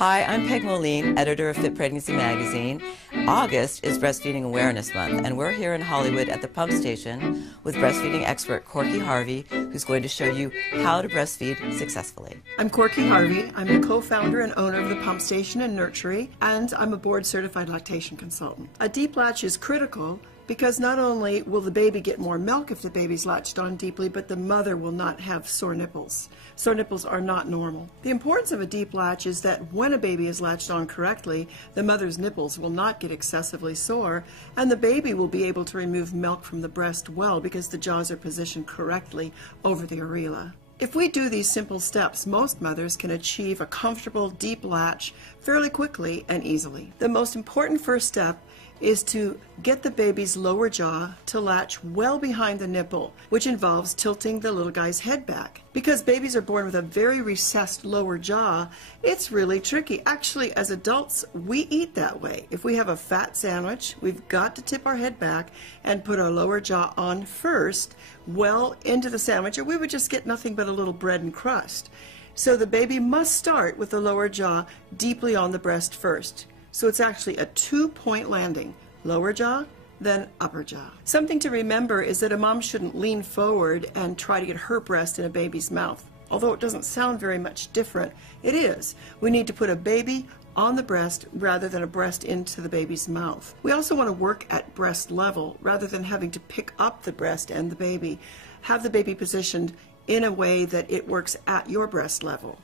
Hi, I'm Peg Moline, editor of Fit Pregnancy Magazine. August is Breastfeeding Awareness Month, and we're here in Hollywood at the pump station with breastfeeding expert Corky Harvey, who's going to show you how to breastfeed successfully. I'm Corky Harvey. I'm the co-founder and owner of the pump station and nursery, and I'm a board-certified lactation consultant. A deep latch is critical because not only will the baby get more milk if the baby's latched on deeply, but the mother will not have sore nipples. Sore nipples are not normal. The importance of a deep latch is that when a baby is latched on correctly, the mother's nipples will not get excessively sore, and the baby will be able to remove milk from the breast well because the jaws are positioned correctly over the areola. If we do these simple steps, most mothers can achieve a comfortable deep latch fairly quickly and easily. The most important first step is to get the baby's lower jaw to latch well behind the nipple, which involves tilting the little guy's head back. Because babies are born with a very recessed lower jaw, it's really tricky. Actually, as adults, we eat that way. If we have a fat sandwich, we've got to tip our head back and put our lower jaw on first, well into the sandwich, or we would just get nothing but a little bread and crust. So the baby must start with the lower jaw deeply on the breast first. So it's actually a two-point landing, lower jaw, then upper jaw. Something to remember is that a mom shouldn't lean forward and try to get her breast in a baby's mouth. Although it doesn't sound very much different, it is. We need to put a baby on the breast rather than a breast into the baby's mouth. We also want to work at breast level rather than having to pick up the breast and the baby. Have the baby positioned in a way that it works at your breast level.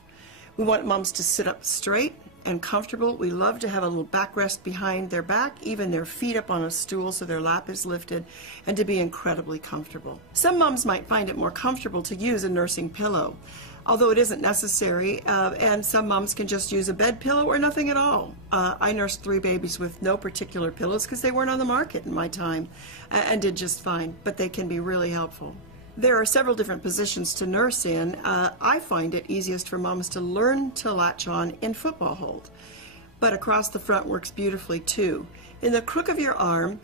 We want moms to sit up straight and comfortable. We love to have a little backrest behind their back, even their feet up on a stool so their lap is lifted, and to be incredibly comfortable. Some moms might find it more comfortable to use a nursing pillow, although it isn't necessary, and some moms can just use a bed pillow or nothing at all. I nursed 3 babies with no particular pillows because they weren't on the market in my time, and did just fine, but they can be really helpful. There are several different positions to nurse in. I find it easiest for moms to learn to latch on in football hold, but across the front works beautifully too. In the crook of your arm,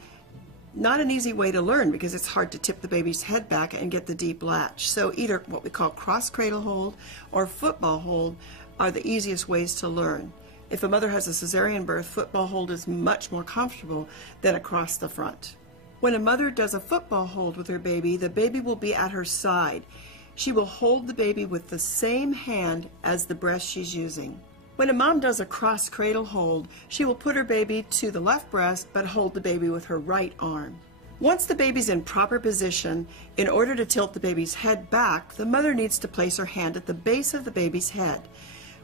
not an easy way to learn because it's hard to tip the baby's head back and get the deep latch. So either what we call cross cradle hold or football hold are the easiest ways to learn. If a mother has a cesarean birth, football hold is much more comfortable than across the front. When a mother does a football hold with her baby, the baby will be at her side. She will hold the baby with the same hand as the breast she's using. When a mom does a cross cradle hold, she will put her baby to the left breast but hold the baby with her right arm. Once the baby's in proper position, in order to tilt the baby's head back, the mother needs to place her hand at the base of the baby's head,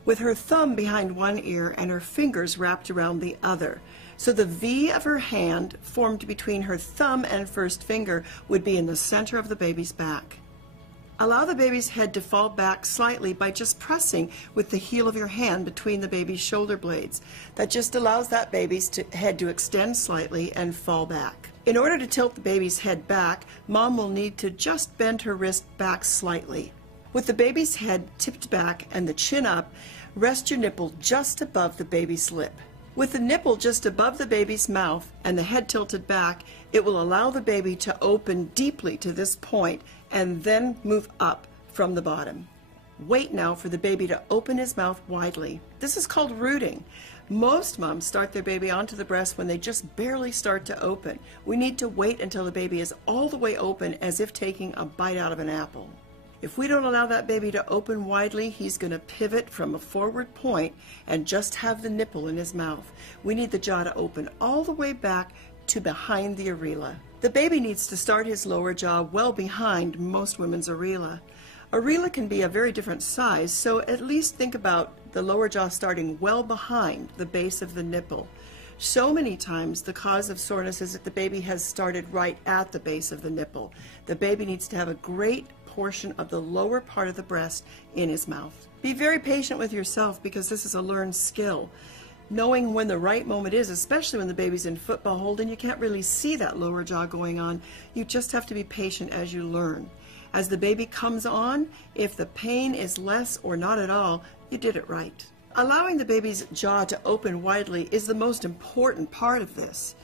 with her thumb behind one ear and her fingers wrapped around the other. So the V of her hand formed between her thumb and first finger would be in the center of the baby's back. Allow the baby's head to fall back slightly by just pressing with the heel of your hand between the baby's shoulder blades. That just allows that baby's head to extend slightly and fall back. In order to tilt the baby's head back, mom will need to just bend her wrist back slightly. With the baby's head tipped back and the chin up, rest your nipple just above the baby's lip. With the nipple just above the baby's mouth and the head tilted back, it will allow the baby to open deeply to this point and then move up from the bottom. Wait now for the baby to open his mouth widely. This is called rooting. Most moms start their baby onto the breast when they just barely start to open. We need to wait until the baby is all the way open as if taking a bite out of an apple. If we don't allow that baby to open widely, he's going to pivot from a forward point and just have the nipple in his mouth. We need the jaw to open all the way back to behind the areola. The baby needs to start his lower jaw well behind most women's areola. Areola can be a very different size, so at least think about the lower jaw starting well behind the base of the nipple. So many times the cause of soreness is that the baby has started right at the base of the nipple. The baby needs to have a great portion of the lower part of the breast in his mouth. Be very patient with yourself because this is a learned skill. Knowing when the right moment is, especially when the baby's in football hold and you can't really see that lower jaw going on, you just have to be patient as you learn. As the baby comes on, if the pain is less or not at all, you did it right. Allowing the baby's jaw to open widely is the most important part of this.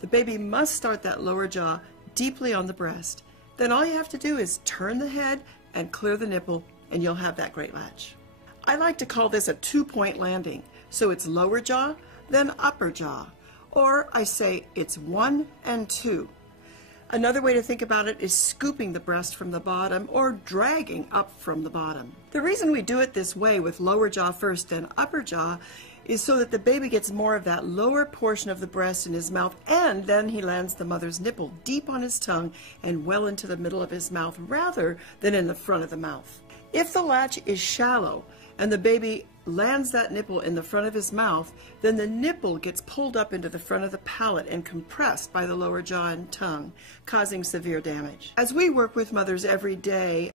The baby must start that lower jaw deeply on the breast. Then all you have to do is turn the head and clear the nipple and you'll have that great latch. I like to call this a two-point landing. So it's lower jaw, then upper jaw. Or I say it's 1 and 2. Another way to think about it is scooping the breast from the bottom or dragging up from the bottom. The reason we do it this way with lower jaw first and upper jaw is so that the baby gets more of that lower portion of the breast in his mouth, and then he lands the mother's nipple deep on his tongue and well into the middle of his mouth rather than in the front of the mouth. If the latch is shallow and the baby lands that nipple in the front of his mouth, then the nipple gets pulled up into the front of the palate and compressed by the lower jaw and tongue, causing severe damage. As we work with mothers every day,